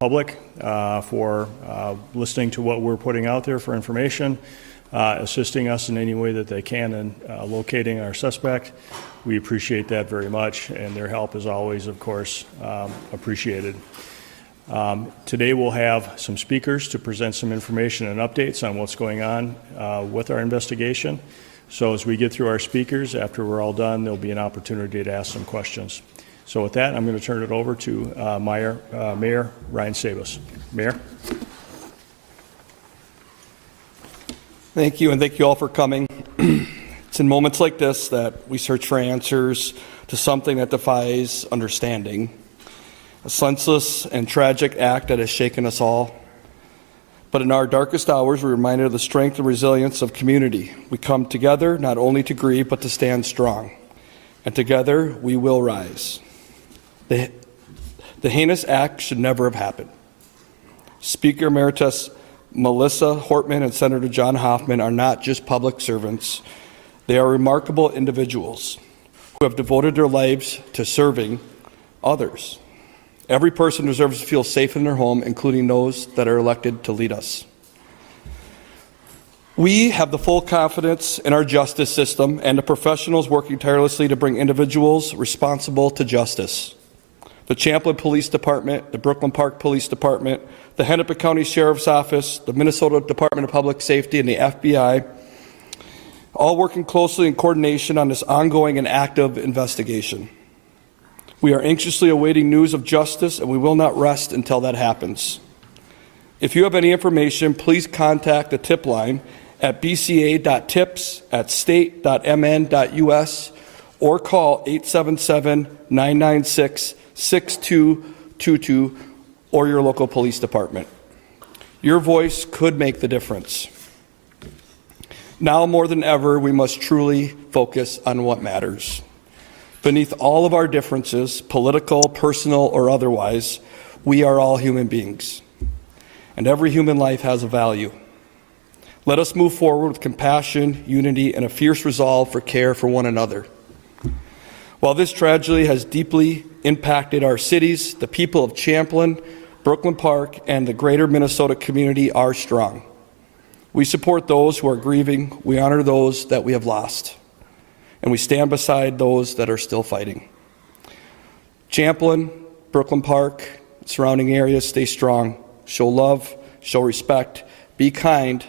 public for listening to what we're putting out there for information, assisting us in any way that they can in locating our suspect. We appreciate that very much, and their help is always, of course, appreciated. Today we'll have some speakers to present some information and updates on what's going on with our investigation. So as we get through our speakers, after we're all done, there'll be an opportunity to ask some questions. So with that, I'm going to turn it over to Mayor Ryan Sabus. Mayor. Thank you, and thank you all for coming. It's in moments like this that we search for answers to something that defies understanding, a senseless and tragic act that has shaken us all. But in our darkest hours, we're reminded of the strength and resilience of community. We come together not only to grieve, but to stand strong. And together, we will rise. The heinous act should never have happened. Speaker Emeritus Melissa Hortman and Senator John Hoffman are not just public servants. They are remarkable individuals who have devoted their lives to serving others. Every person deserves to feel safe in their home, including those that are elected to lead us. We have the full confidence in our justice system and the professionals working tirelessly to bring individuals responsible to justice. The Champlin Police Department, the Brooklyn Park Police Department, the Hennepin County Sheriff's Office, the Minnesota Department of Public Safety, and the FBI, all working closely in coordination on this ongoing and active investigation. We are anxiously awaiting news of justice, and we will not rest until that happens. If you have any information, please contact the tip line at bca.tips@state.mn.us or call 877-996-6222 or your local police department. Your voice could make the difference. Now more than ever, we must truly focus on what matters. Beneath all of our differences, political, personal, or otherwise, we are all human beings, and every human life has a value. Let us move forward with compassion, unity, and a fierce resolve for care for one another. While this tragedy has deeply impacted our cities, the people of Champlin, Brooklyn Park, and the greater Minnesota community are strong. We support those who are grieving, we honor those that we have lost, and we stand beside those that are still fighting. Champlin, Brooklyn Park, surrounding areas, stay strong, show love, show respect, be kind,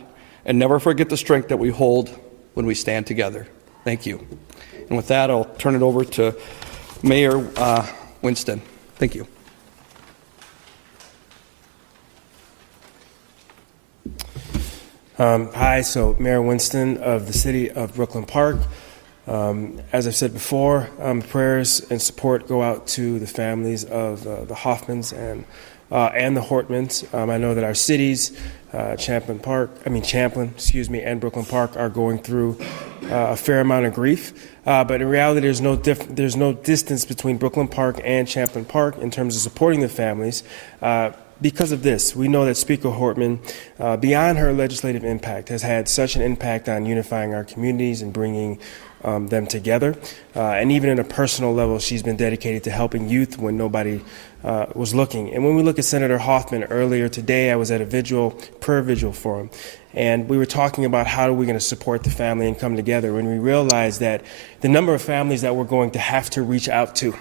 and never forget the strength that we hold when we stand together. Thank you. And with that, I'll turn it over to Mayor Winston. Thank you. Hi, so Mayor Winston of the city of Brooklyn Park. As I've said before, prayers and support go out to the families of the Hoffmans and the Hortmans. I know that our cities, Champlin, and Brooklyn Park are going through a fair amount of grief. But in reality, there's no distance between Brooklyn Park and Champlin Park in terms of supporting the families. Because of this, we know that Speaker Hortman, beyond her legislative impact, has had such an impact on unifying our communities and bringing them together. And even at a personal level, she's been dedicated to helping youth when nobody was looking. And when we look at Senator Hoffman earlier today, I was at a prayer vigil for him. And we were talking about how are we going to support the family and come together. When we realized that the number of families that we're going to have to reach out to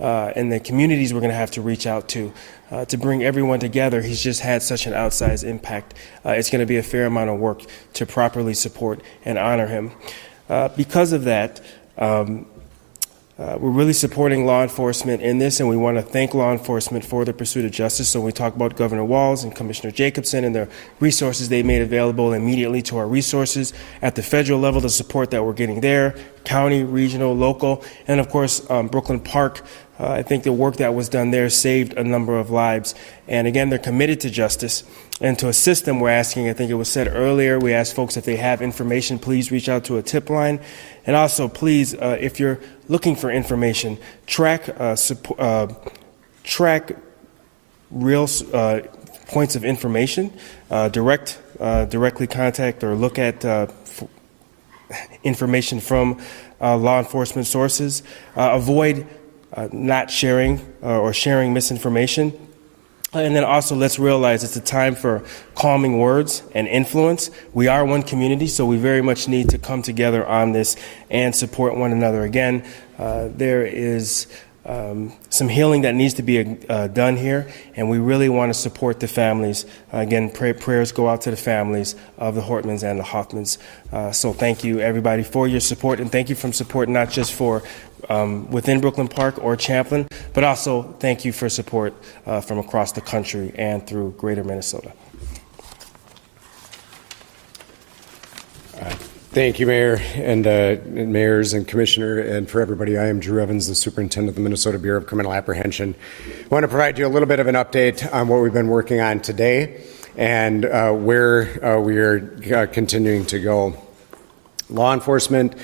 and the communities we're going to have to reach out to bring everyone together, he's just had such an outsized impact. It's going to be a fair amount of work to properly support and honor him. Because of that, we're really supporting law enforcement in this, and we want to thank law enforcement for the pursuit of justice. So we talk about Governor Walz and Commissioner Jacobson and the resources they made available immediately to our resources at the federal level, the support that we're getting there, county, regional, local, and of course, Brooklyn Park. I think the work that was done there saved a number of lives. And again, they're committed to justice. And to assist them, we're asking, I think it was said earlier, we asked folks if they have information, please reach out to a tip line. And also, please, if you're looking for information, track real points of information, directly contact or look at information from law enforcement sources. Avoid not sharing or sharing misinformation. And then also, let's realize it's a time for calming words and influence. We are one community, so we very much need to come together on this and support one another. Again, there is some healing that needs to be done here, and we really want to support the families. Again, prayers go out to the families of the Hortmans and the Hoffmans. So thank you, everybody, for your support, and thank you for support not just for within Brooklyn Park or Champlin, but also thank you for support from across the country and through greater Minnesota. Thank you, Mayor, and mayors and commissioner, and for everybody. I am Drew Evans, the superintendent of the Minnesota Bureau of Criminal Apprehension. I want to provide you a little bit of an update on what we've been working on today and where we are continuing to go. Law enforcement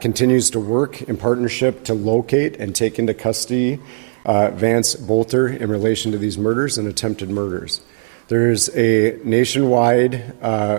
continues to work in partnership to locate and take into custody Vance Bolter in relation to these murders and attempted murders. There's a nationwide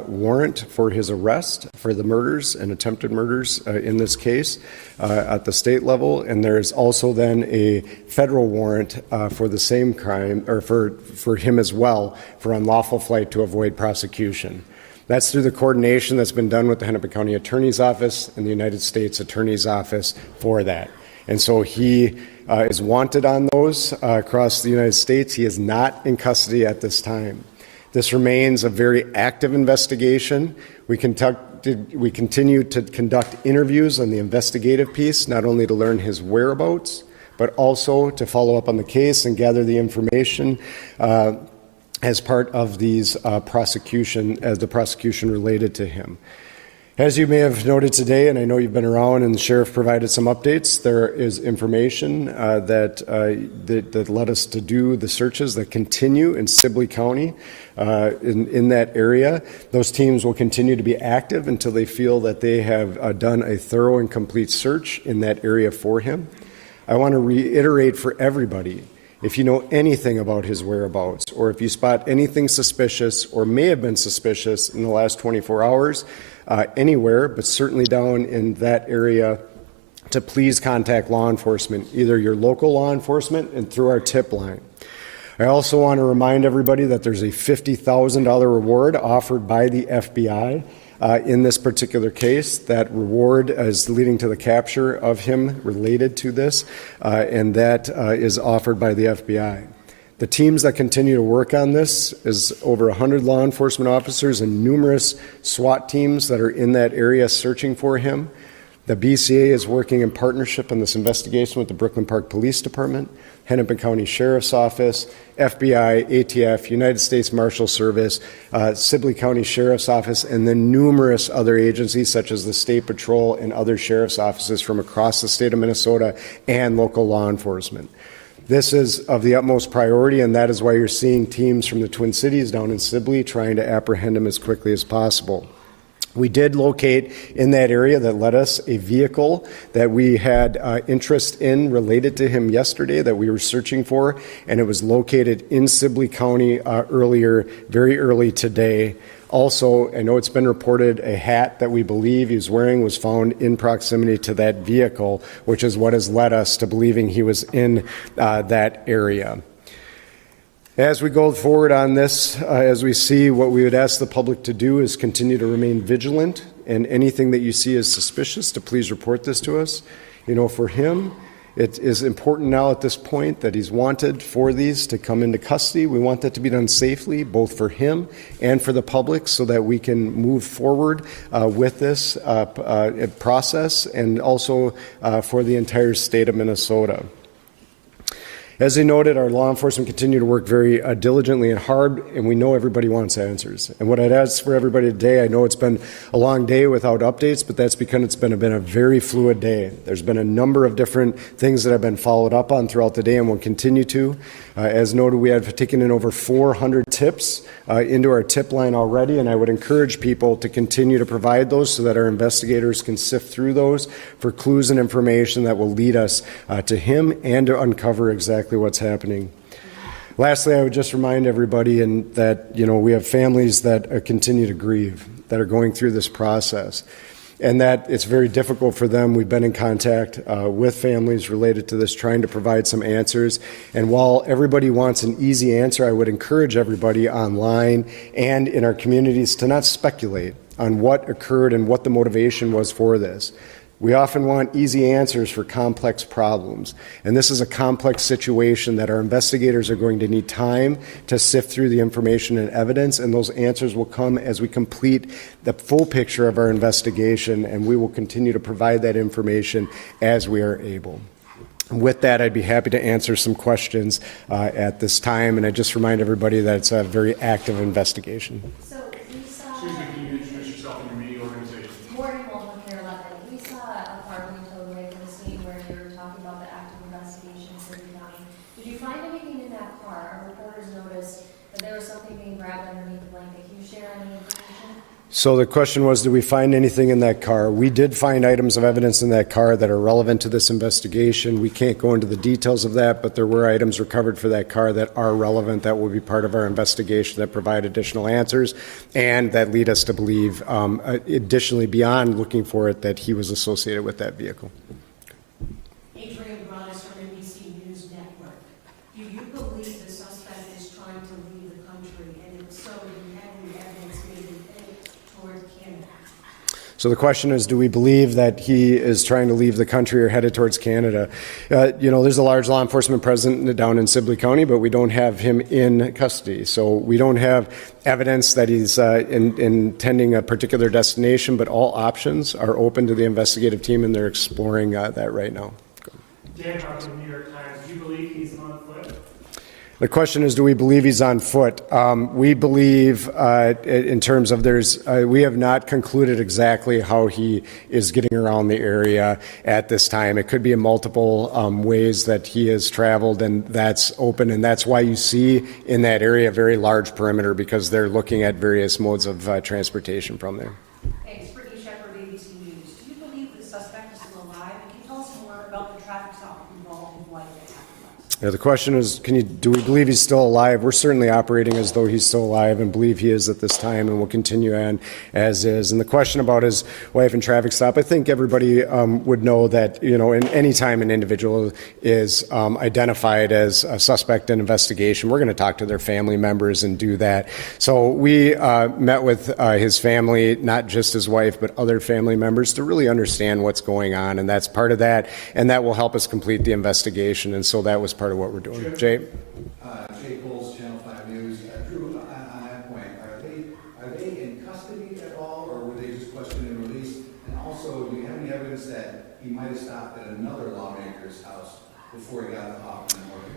warrant for his arrest for the murders and attempted murders in this case at the state level, and there's also then a federal warrant for the same crime, or for him as well, for unlawful flight to avoid prosecution. That's through the coordination that's been done with the Hennepin County Attorney's Office and the United States Attorney's Office for that. And so he is wanted on those across the United States. He is not in custody at this time. This remains a very active investigation. We continue to conduct interviews on the investigative piece, not only to learn his whereabouts, but also to follow up on the case and gather the information as part of these the prosecution related to him. As you may have noted today, and I know you've been around and the sheriff provided some updates, there is information that led us to do the searches that continue in Sibley County in that area. Those teams will continue to be active until they feel that they have done a thorough and complete search in that area for him. I want to reiterate for everybody, if you know anything about his whereabouts, or if you spot anything suspicious or may have been suspicious in the last 24 hours, anywhere, but certainly down in that area, to please contact law enforcement, either your local law enforcement and through our tip line. I also want to remind everybody that there's a $50,000 reward offered by the FBI in this particular case. That reward is leading to the capture of him related to this, and that is offered by the FBI. The teams that continue to work on this is over 100 law enforcement officers and numerous SWAT teams that are in that area searching for him. The BCA is working in partnership in this investigation with the Brooklyn Park Police Department, Hennepin County Sheriff's Office, FBI, ATF, United States Marshal Service, Sibley County Sheriff's Office, and then numerous other agencies such as the State Patrol and other sheriff's offices from across the state of Minnesota and local law enforcement. This is of the utmost priority, and that is why you're seeing teams from the Twin Cities down in Sibley trying to apprehend him as quickly as possible. We did locate in that area that led us a vehicle that we had interest in related to him yesterday that we were searching for, and it was located in Sibley County very early today. Also, I know it's been reported a hat that we believe he was wearing was found in proximity to that vehicle, which is what has led us to believing he was in that area. As we go forward on this, as we see, what we would ask the public to do is continue to remain vigilant, and anything that you see as suspicious, to please report this to us. You know, for him, it is important now at this point that he's wanted for these to come into custody. We want that to be done safely, both for him and for the public, so that we can move forward with this process, and also for the entire state of Minnesota. As I noted, our law enforcement continue to work very diligently and hard, and we know everybody wants answers. And what I'd ask for everybody today, I know it's been a long day without updates, but that's because it's been a very fluid day. There's been a number of different things that have been followed up on throughout the day and will continue to. As noted, we have taken in over 400 tips into our tip line already, and I would encourage people to continue to provide those so that our investigators can sift through those for clues and information that will lead us to him and to uncover exactly what's happening. Lastly, I would just remind everybody that we have families that continue to grieve, that are going through this process. and that it's very difficult for them. We've been in contact with families related to this, trying to provide some answers. And while everybody wants an easy answer, I would encourage everybody online and in our communities to not speculate on what occurred and what the motivation was for this. We often want easy answers for complex problems, and this is a complex situation that our investigators are going to need time to sift through the information and evidence, and those answers will come as we complete the full picture of our investigation, and we will continue to provide that information as we are able. With that, I'd be happy to answer some questions at this time, and I just remind everybody that it's a very active investigation. So we saw. Excuse me, can you introduce yourself and your media organization? Morning, Walton Care 11. We saw a car being towed away from the scene where you were talking about the active investigation in City County. Did you find anything in that car? Our reporters noticed that there was something being grabbed underneath the blanket. Can you share any information? So the question was, did we find anything in that car? We did find items of evidence in that car that are relevant to this investigation. We can't go into the details of that, but there were items recovered for that car that are relevant, that will be part of our investigation, that provide additional answers, and that lead us to believe, additionally, beyond looking for it, that he was associated with that vehicle. Adrian Broadus from NBC News Network. Do you believe the suspect is trying to leave the country, and if so, do you have any evidence maybe toward Canada? So the question is, do we believe that he is trying to leave the country or headed towards Canada? There's a large law enforcement presence down in Sibley County, but we don't have him in custody. So we don't have evidence that he's intending a particular destination, but all options are open to the investigative team, and they're exploring that right now. Dan Huff from the New York Times, do you believe he's on foot? The question is, do we believe he's on foot? We believe, in terms of we have not concluded exactly how he is getting around the area at this time. It could be in multiple ways that he has traveled, and that's open, and that's why you see in that area a very large perimeter, because they're looking at various modes of transportation from there. Hey, it's Brittany Shepard, ABC News. Do you believe the suspect is still alive? And can you tell us more about the traffic stop involved in what happened last? Yeah, the question is, do we believe he's still alive? We're certainly operating as though he's still alive and believe he is at this time, and will continue on as is. And the question about his wife and traffic stop, I think everybody would know that, in any time an individual is identified as a suspect in investigation, we're going to talk to their family members and do that. So we met with his family, not just his wife, but other family members, to really understand what's going on, and that's part of that, and that will help us complete the investigation. And so that was part of what we're doing. Jay? Jay Coles, Channel 5 News. Drew, on that point, are they in custody at all, or were they just questioned and released? And also, do you have any evidence that he might have stopped at another lawmaker's house before he got the Hoffman order?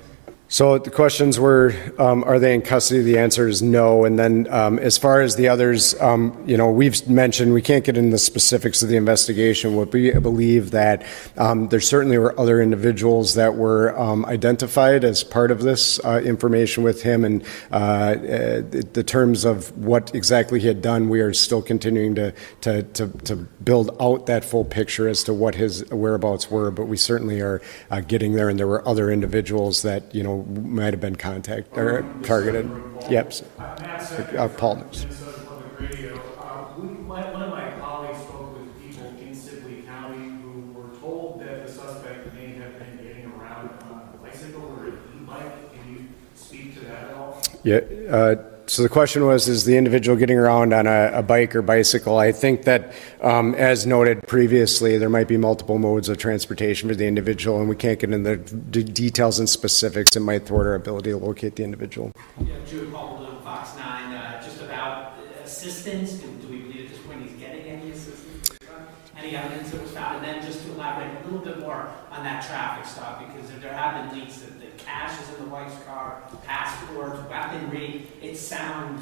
So the questions were, are they in custody? The answer is no. And then as far as the others, we've mentioned we can't get into the specifics of the investigation. What we believe that there certainly were other individuals that were identified as part of this information with him. And the terms of what exactly he had done, we are still continuing to build out that full picture as to what his whereabouts were. But we certainly are getting there, and there were other individuals that, might have been contacted or targeted. Yep. Paul knows. Minnesota Public Radio. One of my colleagues spoke with people in Sibley County who were told that the suspect may have been getting around on a bicycle or an e-bike. Can you speak to that at all? Yeah. So the question was, is the individual getting around on a bike or bicycle? I think that, as noted previously, there might be multiple modes of transportation for the individual, and we can't get into the details and specifics. It might thwart our ability to locate the individual. Yeah, Drew Paul Bloom, Fox 9, just about assistance. Do we believe at this point he's getting any assistance? Any evidence that was found? And then just to elaborate a little bit more on that traffic stop, because there have been leaks that the cash is in the wife's car, passports, weaponry. It sounds,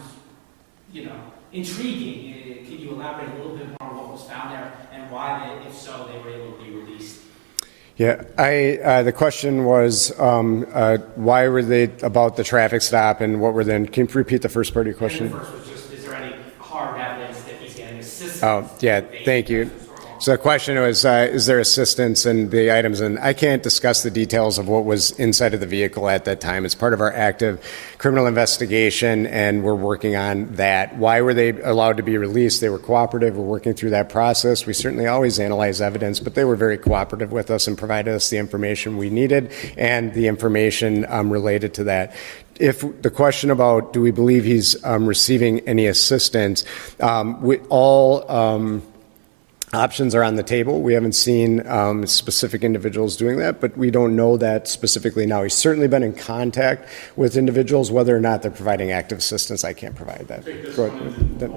intriguing. Can you elaborate a little bit more on what was found there and why, if so, they were able to be released? Yeah, the question was, why were they about the traffic stop, and what were then? Can you repeat the first part of your question? And the first was just, is there any hard evidence that he's getting assistance? Oh, yeah, thank you. So the question was, is there assistance in the items? And I can't discuss the details of what was inside of the vehicle at that time. It's part of our active criminal investigation, and we're working on that. Why were they allowed to be released? They were cooperative. We're working through that process. We certainly always analyze evidence, but they were very cooperative with us and provided us the information we needed and the information related to that. If the question about do we believe he's receiving any assistance, all options are on the table. We haven't seen specific individuals doing that, but we don't know that specifically now. He's certainly been in contact with individuals. Whether or not they're providing active assistance, I can't provide that. Go ahead. Have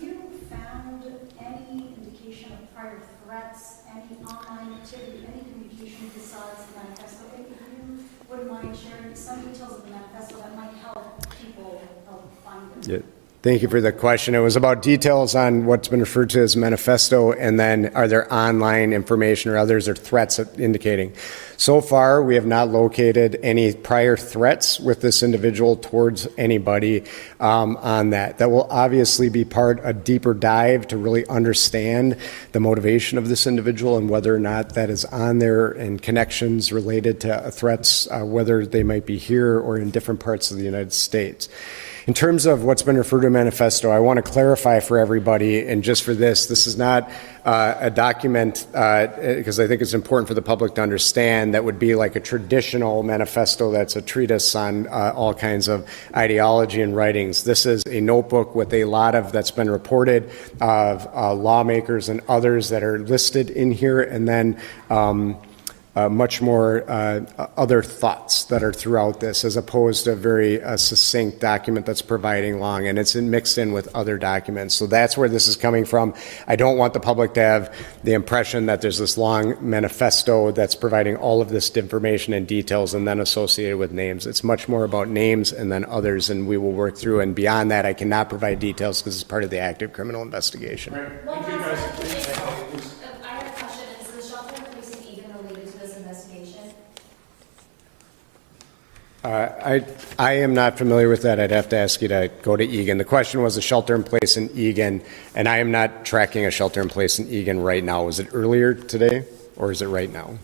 you found any indication of prior threats, any online activity, any communication besides the manifesto? If you wouldn't mind sharing some details of the manifesto that might help people help find them. Yeah. Thank you for the question. It was about details on what's been referred to as manifesto, and then are there online information or others or threats indicating. So far, we have not located any prior threats with this individual towards anybody on that. That will obviously be a deeper dive to really understand the motivation of this individual and whether or not that is on there and connections related to threats, whether they might be here or in different parts of the United States. In terms of what's been referred to manifesto, I want to clarify for everybody, and just for this is not a document, because I think it's important for the public to understand, that would be like a traditional manifesto that's a treatise on all kinds of ideology and writings. This is a notebook with a lot of, that's been reported, of lawmakers and others that are listed in here, and then much more other thoughts that are throughout this, as opposed to a very succinct document that's providing long, and it's mixed in with other documents. So that's where this is coming from. I don't want the public to have the impression that there's this long manifesto that's providing all of this information and details and then associated with names. It's much more about names and then others, and we will work through. And beyond that, I cannot provide details because it's part of the active criminal investigation. I have a question. Is the shelter in place even related to this investigation? I am not familiar with that. I'd have to ask you to go to Egan. The question was a shelter in place in Egan, and I am not tracking a shelter in place in Egan right now. Was it earlier today, or is it right now?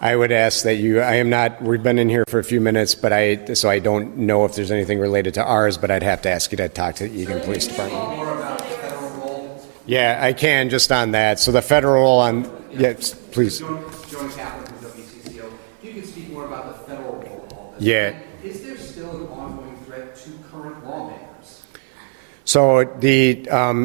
I would ask that I am not, we've been in here for a few minutes, but so I don't know if there's anything related to ours, but I'd have to ask you to talk to the Egan Police Department. More about the federal role? Yeah, I can, just on that. So the federal role on, yes, please. Joint Captain with WCCO, you can speak more about the federal role of all this. Yeah. Is there still an ongoing threat to current lawmakers? So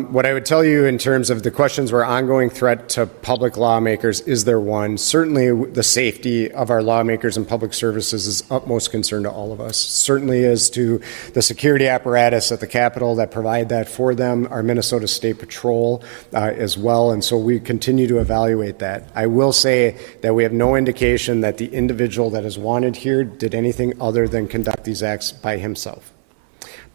what I would tell you in terms of the questions were ongoing threat to public lawmakers, is there one? Certainly the safety of our lawmakers and public services is utmost concern to all of us. Certainly is to the security apparatus at the Capitol that provide that for them, our Minnesota State Patrol as well, and so we continue to evaluate that. I will say that we have no indication that the individual that is wanted here did anything other than conduct these acts by himself.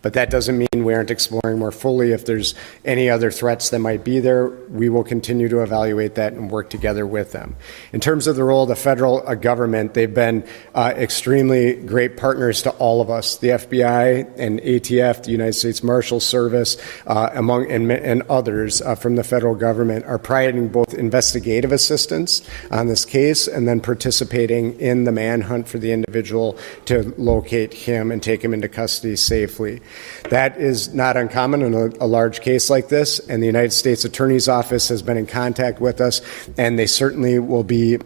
But that doesn't mean we aren't exploring more fully. If there's any other threats that might be there, we will continue to evaluate that and work together with them. In terms of the role of the federal government, they've been extremely great partners to all of us. The FBI and ATF, the United States Marshal Service, and others from the federal government are providing both investigative assistance on this case and then participating in the manhunt for the individual to locate him and take him into custody safely. That is not uncommon in a large case like this, and the United States Attorney's Office has been in contact with us, and they certainly will be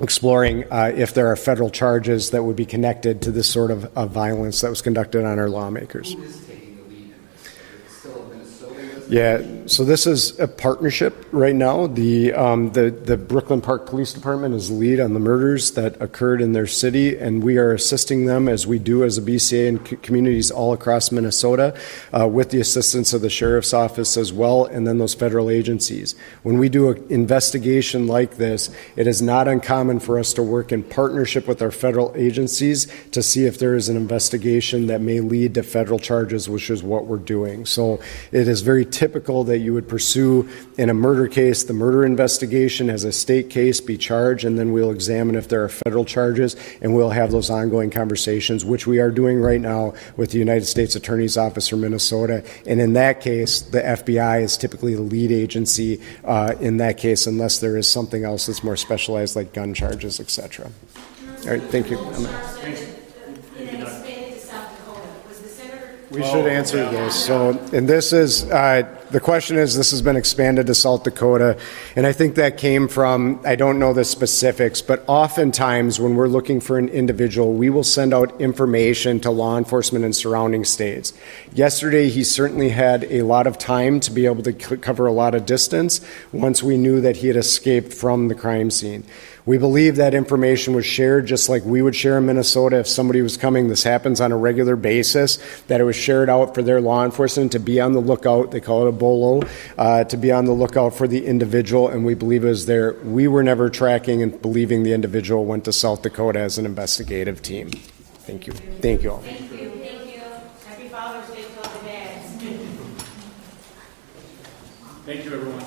exploring if there are federal charges that would be connected to this sort of violence that was conducted on our lawmakers. Who is taking the lead in this? Is it still Minnesota? Yeah, so this is a partnership right now. The Brooklyn Park Police Department is the lead on the murders that occurred in their city, and we are assisting them as we do as a BCA and communities all across Minnesota with the assistance of the Sheriff's Office as well, and then those federal agencies. When we do an investigation like this, it is not uncommon for us to work in partnership with our federal agencies to see if there is an investigation that may lead to federal charges, which is what we're doing. So it is very typical typical that you would pursue in a murder case, the murder investigation as a state case, be charged, and then we'll examine if there are federal charges, and we'll have those ongoing conversations, which we are doing right now with the United States Attorney's Office for Minnesota. And in that case, the FBI is typically the lead agency in that case, unless there is something else that's more specialized, like gun charges, et cetera. All right, thank you. We should answer this. So, and this is, the question is, this has been expanded to South Dakota, and I think that came from, I don't know the specifics, but oftentimes when we're looking for an individual, we will send out information to law enforcement in surrounding states. Yesterday, he certainly had a lot of time to be able to cover a lot of distance once we knew that he had escaped from the crime scene. We believe that information was shared just like we would share in Minnesota if somebody was coming. This happens on a regular basis, that it was shared out for their law enforcement to be on the lookout. They call it a bolo, to be on the lookout for the individual, and we believe it was there. We were never tracking and believing the individual went to South Dakota as an investigative team. Thank you. Thank you all. Thank you. Happy Father's Day to all the dads. Thank you, everyone.